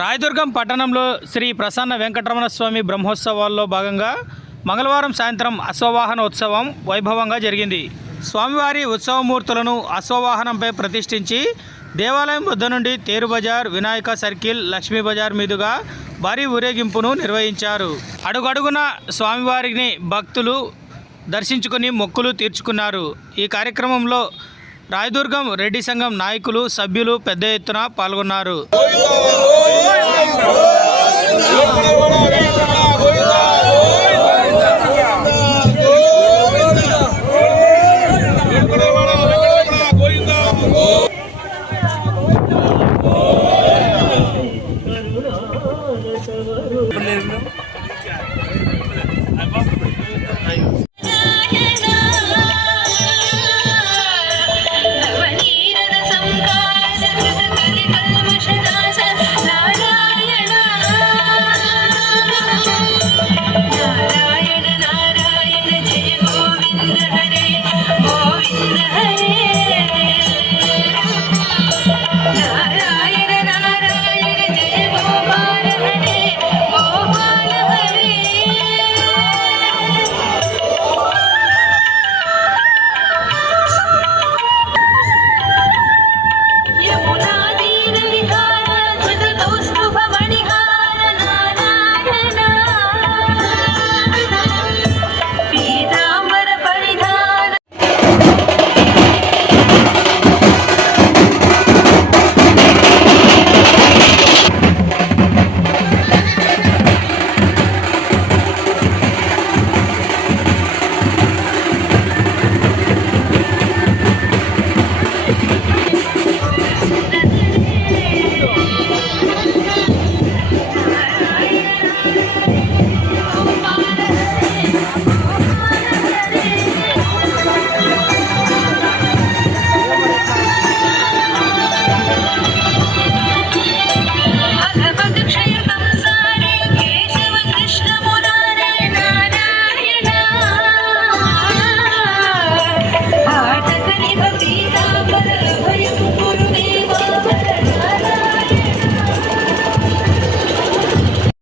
రాయదుర్గం పట్టణంలో శ్రీ ప్రసన్న వెంకటరమణ స్వామి బ్రహ్మోత్సవాల్లో భాగంగా మంగళవారం సాయంత్రం అశ్వవాహన ఉత్సవం వైభవంగా జరిగింది. స్వామివారి ఉత్సవమూర్తులను అశ్వవాహనంపై ప్రతిష్ఠించి దేవాలయం వద్ద నుండి తేరు బజార్ వినాయక సర్కిల్ లక్ష్మీ బజార్ మీదుగా భారీ ఊరేగింపును నిర్వహించారు. అడుగడుగున స్వామివారిని భక్తులు దర్శించుకుని మొక్కులు తీర్చుకున్నారు. ఈ కార్యక్రమంలో రాయదుర్గం రెడ్డి సంఘం నాయకులు సభ్యులు పెద్ద ఎత్తున పాల్గొన్నారు.